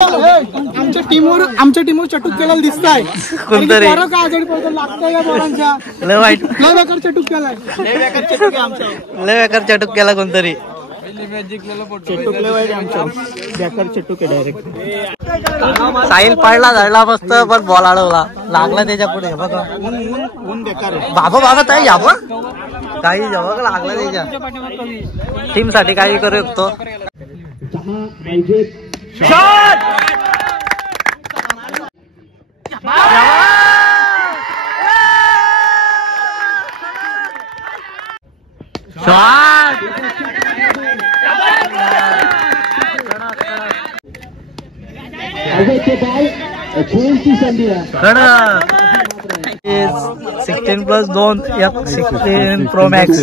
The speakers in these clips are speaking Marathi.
आमच्या टीमवर चटूक केलेला दिसताय कोणतरी आजारी पडतो लागतंय या पोरांच्या लय वाईट लय बेकार चटूक केलाय लय बेकार चटूक केला कोणतरी चटूक लय वाईट आमच्या बेकार चटूक आहे डायरेक्ट साहिल पडला झाडला मस्त पण बॉल अडवला लागला त्याच्या पुढे बघा ऊन बेकार आहे बाबा ताई यावं काही जेव्हा लागला त्याच्या टीम साठी काही करू शकतो shot shot sixteen plus 2 16 pro max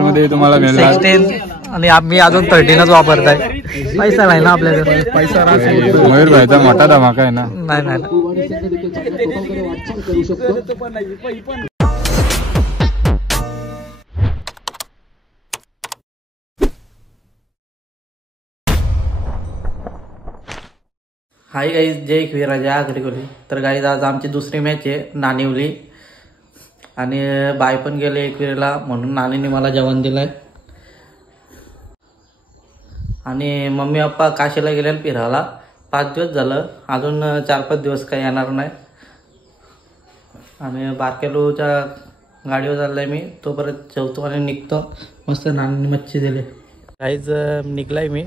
मध्ये तुम्हाला 16 आणि आम्ही अजून 13च वापरताय पैसा नाही ना आपल्याकडे पैसा मयूर भाईचा मोठा धमाका आहे ना नाही हाय गाईज जय एकवीरा जय आगरीकोली. तर गाईज आज आमची दुसरी मॅच आहे नानिवली आणि बाय पण गेले एकवीरेला म्हणून नानीने मला जेवण दिलंय आणि मम्मी पप्पा काशीला गेले फिरायला 5 दिवस झालं अजून 4-5 दिवस काही येणार नाही आणि बारकेलूच्या गाडीवर चाललाय मी तोपर्यंत जेवतो आणि निघतो. मस्त नानीने मच्छी दिली. गाईज निघलाय मी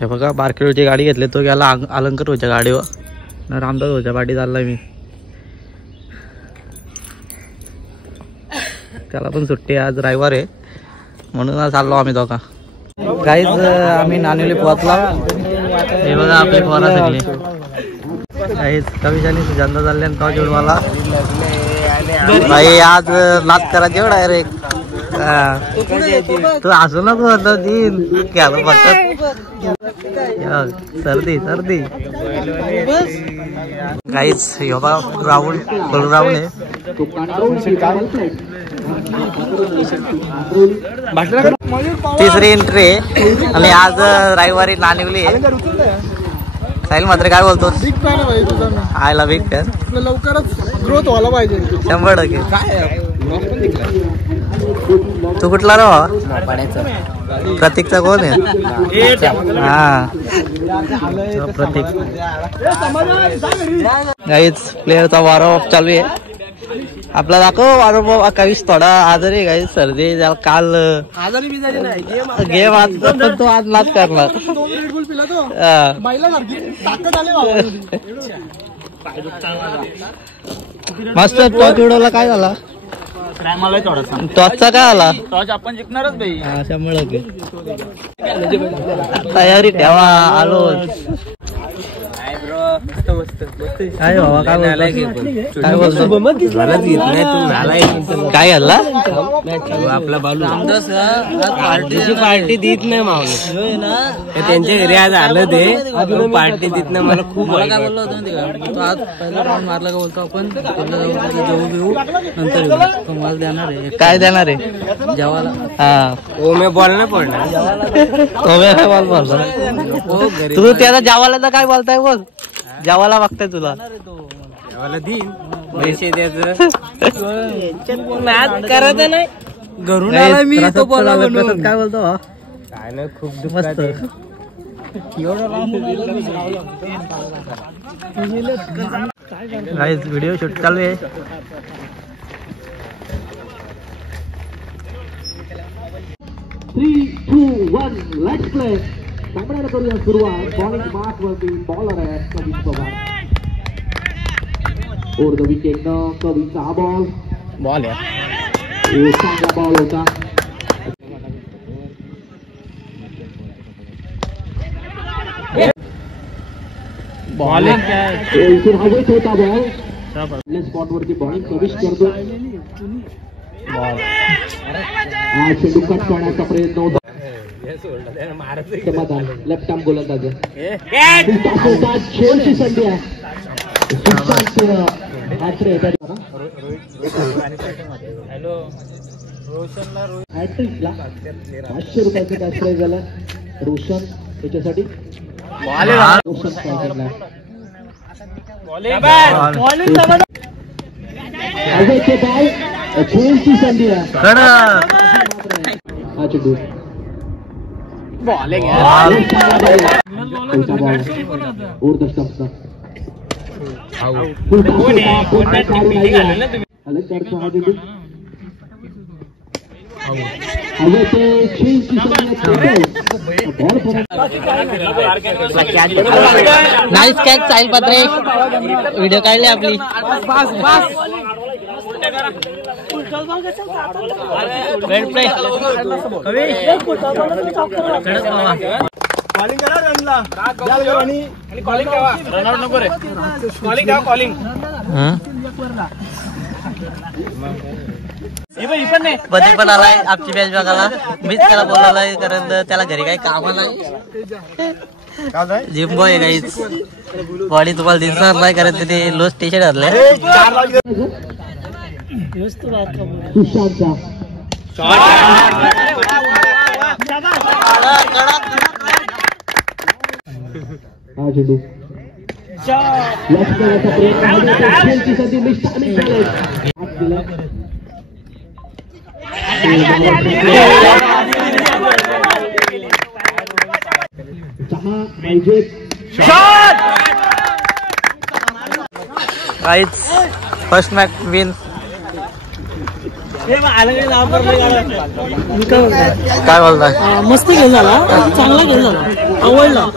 हे बघा बारकेलूची गाडी घेतली तो गेला अलंकर होत्या गाडीवर रामदास होत्या पाठी चाललाय मी त्याला पण सुट्टी आज रविवार आहे म्हणून चाललो आम्ही दोघा. काहीच आम्ही नानिवली पोहोचला हे बघा आपली पोरा सगळी काहीच कविशानी सुजांदा चालले तो जोड मला भाई आज नाच करा जेवढ डायरेक्ट तू हसू नको होता दिन घ्यायला फक्त सर्दी काहीच योगा ग्राउंड फुल ग्राउंड आहे. तिसरी एंट्री आणि आज रविवारी नानिवली आहे. साहिल मात्र काय बोलतो आयला बिग फॅन लवकरच ग्रोथ व्हायला पाहिजे 100%. तू कुठला रो प्रतीकचा कोण आहे हा प्रतीक गाईच प्लेअरचा वार ऑफ चालू आहे आपला दाखव वार काहीच थोडा आजारी आहे गाईच सर्दी त्याला काल गेम आज पण तो आज नाच करणार मस्त टॉच उडवला काय झाला टॉचचा काय आला टॉच आपण जिंकणारच भाई 100% तयारी ठेवा आलो काय बाबा काय बोलतो काय घालला आपला बालू पार्टी देत नाही मावली त्यांच्या घरी आज आलं ते पार्टी देत नाही मला खूप काय बोललो होतो आज पहिला राऊंड मारला का बोलतो आपण जेवू घेऊ नंतर तुम्हाला देणार आहे काय देणार आहे जेवायला हा ओमे बॉल नाही पडणार ओमे काय बॉल पडला तू त्याला जेवायला तर काय बोलताय बोल जेवायला मागताय तुला जेवायला देईन पैसे द्यायचं मॅच करायचं नाही घरून आला मी तो बोला काय बोलतो काय नाही खूप मस्त गाइस व्हिडिओ शूट चालू आहे. Three, two, one, let's play. सामन्याला करूया सुरुवात. बॉलिंग मार्क वरती बॉलर आहे Kavin Pawar. Over the wicket न कविनचा हा बॉल आहे चांगला बॉल होता. बॉलिंग इथून हवेत होता बॉल आपल्या स्पॉट वरती बॉलिंग कविश करतो. चेंडू कट करण्याचा प्रयत्न होता. लेफ्ट आर्म गोलंदाज शेवटची संधी आहे. हॅट्रिकला 500 रुपयाचं कॅश प्राइज झालं रोशन याच्यासाठी. अजयचे बॉल खेळची संधी आहे हा चेंडू और द स्टंप्स अलग करतो हा चेंडू अजयचे खेळची संधी बॉल नाईस कॅच साहिल पात्रे व्हिडिओ काढले आपली वेल प्ले कॉलिंग करा रनला आणि कॉलिंग ठेवा रनआउट नको रे कॉलिंग ठेवा कॉलिंग बदल पण आलाय आमची मॅच बघायला मीच त्याला बोलवलाय कारण त्याला घरी काही काम नाही जिम बॉय काहीच बॉडी तुम्हाला दिसणार नाही कारण तिथे लो स्टेशन घातलंय हा चेंडू काहीच फर्स्ट मॅच विन काय बोलताय मस्त गेम झाला चांगला गेम झाला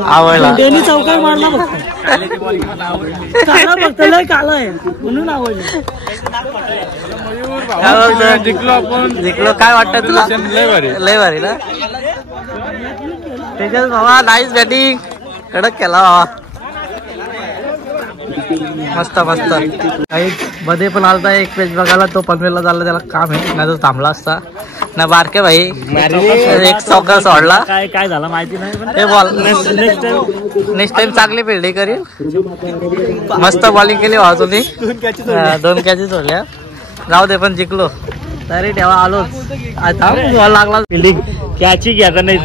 आवडला डेनी चौकार मारला फक्त लय काला आहे म्हणून आवडलं जिंकलो काय वाटतं तुला लय भारी ना त्याच्यात बाबा नाईस बॅटिंग कडक केला बाबा मस्त मस्त काही मध्ये पण आलता एक पेज बघायला तो पनवेलला झाला त्याला काम आहे नाही तो थांबला असता ना बारके भाई एक चौका सोडला काय झालं माहिती नाही हे बॉल नेक्स्ट टाइम चांगली फिल्डिंग करील मस्त बॉलिंग केली भाऊ तुम्ही 2 कॅचेस सोडल्या जाऊ दे पण जिंकलो तरी तेव्हा आलोच आता बॉल लागला फिल्डिंग कॅची घ्यायचा नाही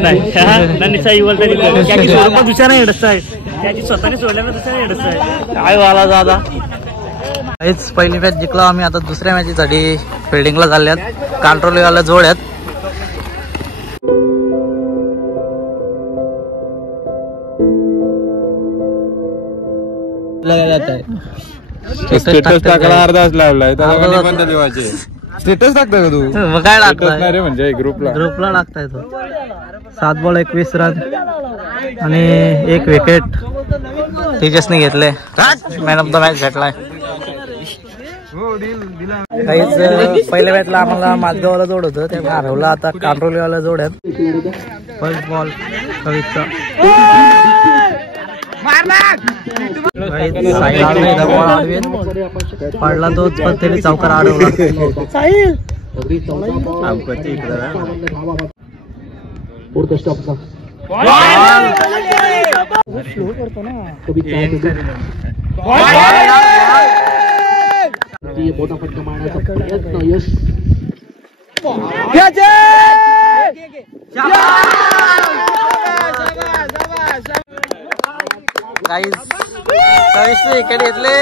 दुसऱ्या एडस आहे त्याची स्वतःने सोडल्यानं दुसऱ्या एडस आहे काय वाला दादा काहीच पहिली मॅच जिंकलो आम्ही आता दुसऱ्या मॅचसाठी फिल्डिंगला चालल्यात कंट्रोलवाल्या जोड्यात स्टेटस टाकायला अर्धाच लावलाय स्टेटस टाकताय का तू मग काय लागतं रे म्हणजे ग्रुपला लागताय तो 7 बॉल 21 रन आणि 1 विकेट तेजसने घेतले मॅन ऑफ द मॅच भेटलाय काहीच पहिल्या मॅचला आम्हाला माझगावला जोड होतं ते हरवलं आता कांट्रोलीवाला जोड आहे फर्स्ट बॉल कविता पडला तोच पण तरी चौकार अडवला मोठा फटका मारण्याचा प्रयत्न यश काहीच विकेट घेतले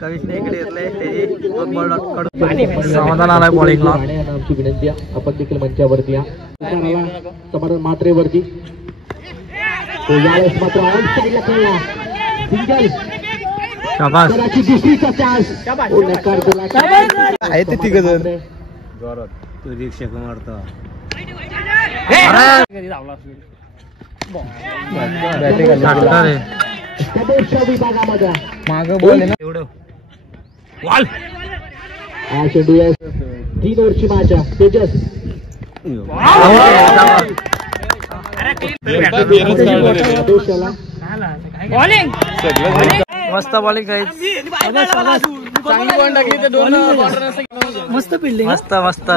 कवीसने इकडे घेतले त्याची 2 बॉल समाधान आलाय बॉलिंगला आमची विनंती आपण देखील मंचावरती या समाधान मात्रेवरती यावेळेस मात्र ऑन साईडला खेळला सिंगल शाबास दुसरीचा चान्स आहे ते तिघ जण तू रिक्षा मारतो विभागामध्ये माग बॉल आहे ना एवढं हा चेंडू 3 ओव्हरची मॅच तेजस मस्त बॉलिंग काहीच मस्त फिल्डिंग मस्त मस्त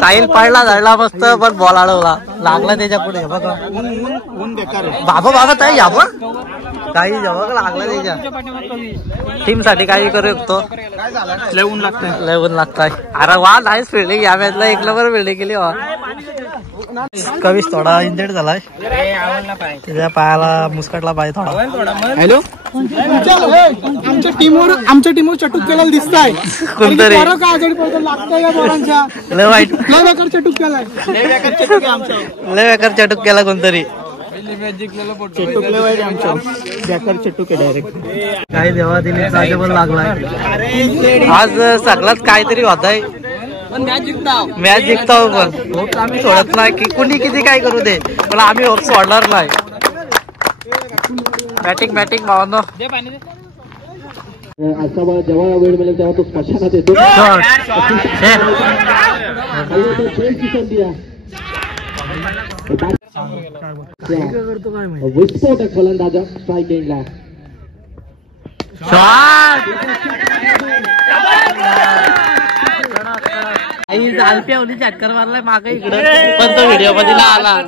साहिल पडला धडला मस्त पण बॉल अडवला लागला त्याच्या पुढे बघा बाबा ताई या बघ काही बघ लागला त्याच्या टीम साठी काही करू शकतो लय ऊन लागतंय अरे वा नाहीच फिल्डिंग या मॅचला 1 नंबर फिल्डिंग केली वा कवीस थोडा इंजर्ड झालाय, त्याच्या पायाला मुस्कटला पाहिजे थोडा. हॅलो, आमच्या टीमवर चटूक केलेला दिसताय कोणतरी लय वाईट, चटूक केलाय, लय बेकार चटूक केला कोणतरी. काही देवा दिली पण लागलाय. आज सगळाच काहीतरी होताय. मॅच जिंकतो पण होप आम्ही सोडत नाही की कुणी किती काय करू दे, पण आम्ही होप सोडणार नाही. बॅटिंग भावांनो. असा जेव्हा वेळ मिळेल तेव्हा तो स्पर्शात येतो. विस्फोटक फलंदाज स्ट्राईक एंडला. झालप्यावली झटकर मारलाय मागे इकडे, पण तो व्हिडिओ मध्ये आला.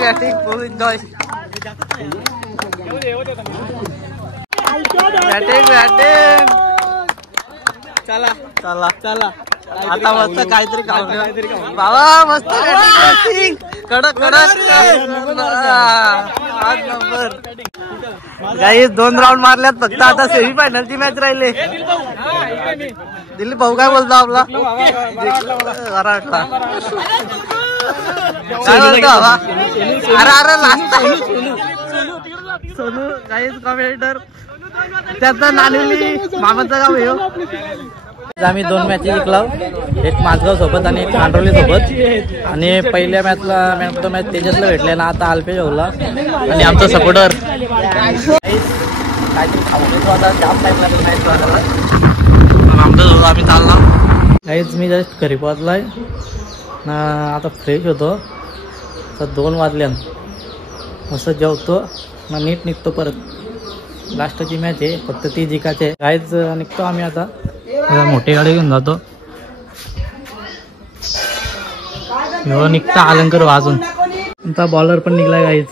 बॅटिंग फुल एन्जॉय. बॅटिंग चला आता मस्त काहीतरी बाबा, मस्त बॅटिंग कडक 8 नंबर. काही 2 राऊंड मारल्यात फक्त, आता सेमीफायनलची मॅच राहिली. दिलीप भाऊ काय बोलतो आपला? काय बोलतो बाबा? अरे लास्ट सोनू काहीच कॉमेंटर त्याचा नानिवली मामाचं गाव आहे. आम्ही 2 मॅच जिंकलो, एक माझगाव सोबत आणि एक खांडोली सोबत. आणि पहिल्या मॅचला मॅच तो मॅच तेजसला भेटले ना, आता अल्पेश होला आणि आमचा सपोर्टर. आम्ही चालला काहीच. मी जस्ट घरी पोहोचलाय ना, आता फ्रेश होतो. तर 2 वाजल्यान असं जेवतो ना, नीट निघतो परत. लास्टची मॅच आहे, फक्त ती जिकायची आहे. काहीच निघतो आम्ही आता. मोठी गाडी घेऊन जातो. निघता अलंकर वाजून. आमचा बॉलर पण निघलाय काहीच.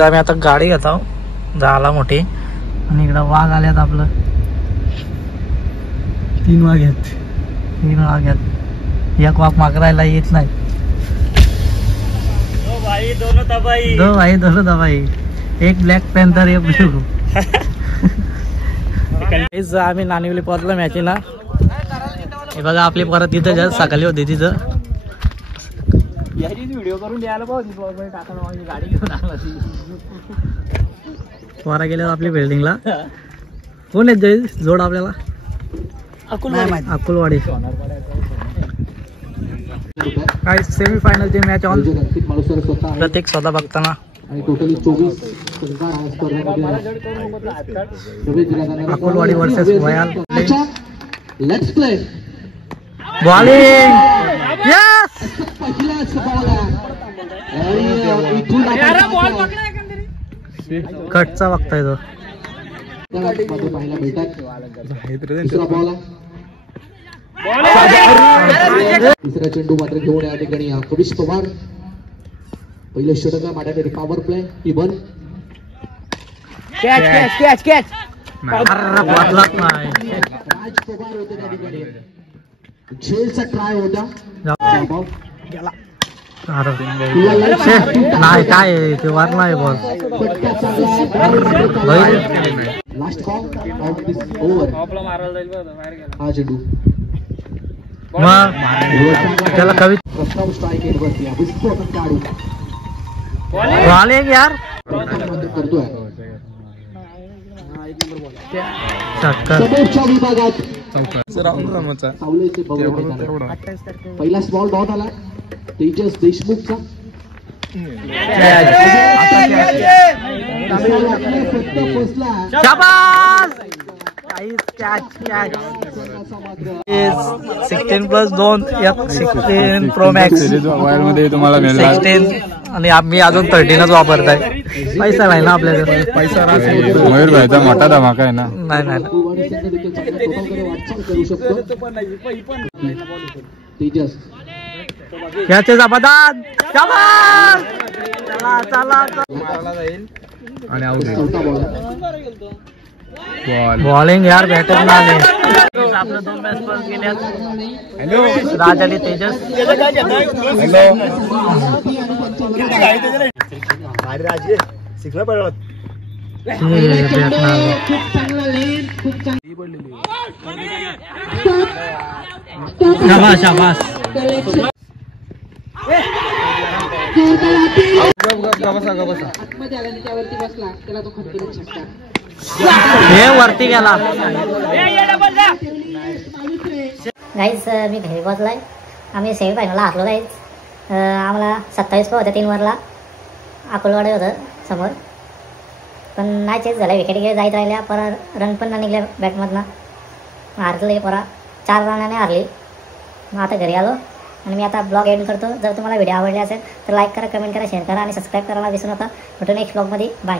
आम्ही आता गाडी घेतो झाला मोठी. आणि इकडं वाघ आल्यात आपलं. 3 वाघ्यात एक वाघ मागरायला येत नाही. दो भाई दोनों दवाई, एक ब्लॅक पॅन्थर एक ब्लू. आम्ही नानिवली पोहोचलो मॅचीला. हे बघा आपली परत तिथं जास्त सकाळी होती तिथं. व्हिडिओ करून द्यायला गाडी घेऊन आला. पोरा गेल्या आपली बिल्डिंगला. कोण येत जाईल जोड आपल्याला? अकुलवाडी. काय सेमीफायनलची मॅच ऑन. प्रत्येक स्वतः बघताना Akolwadi versus Vayal. Let's play bowling. कटचा बघताय तो. तिसरा चेंडू मात्र घेऊन या ठिकाणी कविश पवार. पहिलं षटक माझ्याकडे पॉवर प्ले इवन. कॅच राज पवार होते त्या ठिकाणी. झेलचा ट्राय होता. नाही काय ते वार नाही ball. Last ball of this over. हा चेंडू त्याला कवी प्रस्ताव स्ट्राईक एंड वरती विस्फोटक काढू. बॉलिंग यार करतोय. समोरच्या विभागात सावलेचे पहिला स्मॉल डॉट आला तेजस देशमुखचा. Catch 16+2 16 pro max. 16 आणि आम्ही अजून 13च वापरताय. पैसा नाही ना आपल्याकडे. पैसा मयूर भाईचा मोठा धमाका आहे ना. नाही नाही तेजस याचे जबादार चला चला आणि आउट बॉलिंग यार बॅटर ना आले. आपलं 2 मॅच पण केल्यात. राज आणि तेजस. शाबास शाबास. हे वरती गेला. गाईज मी घरी पोहोचलाय. आम्ही सेमीफायनलला हारलो गाईज. आम्हाला 27 होत्या 3 ओव्हरला. अकोलवाडे होतं समोर, पण नाही चेंज झालं. विकेट गेले जायत राहिल्या. परत रन पण नाही निघल्या बॅटमधनं. हारले पोरा 4 रनाने हारली. मग आता घरी आलो आणि मी आता ब्लॉग एंड करतो. जर तुम्हाला व्हिडिओ आवडले असेल तर लाईक करा, कमेंट करा, शेअर करा आणि सबस्क्राईब करायला विसरू नका. भेटू नेक्स्ट ब्लॉगमध्ये. बाय.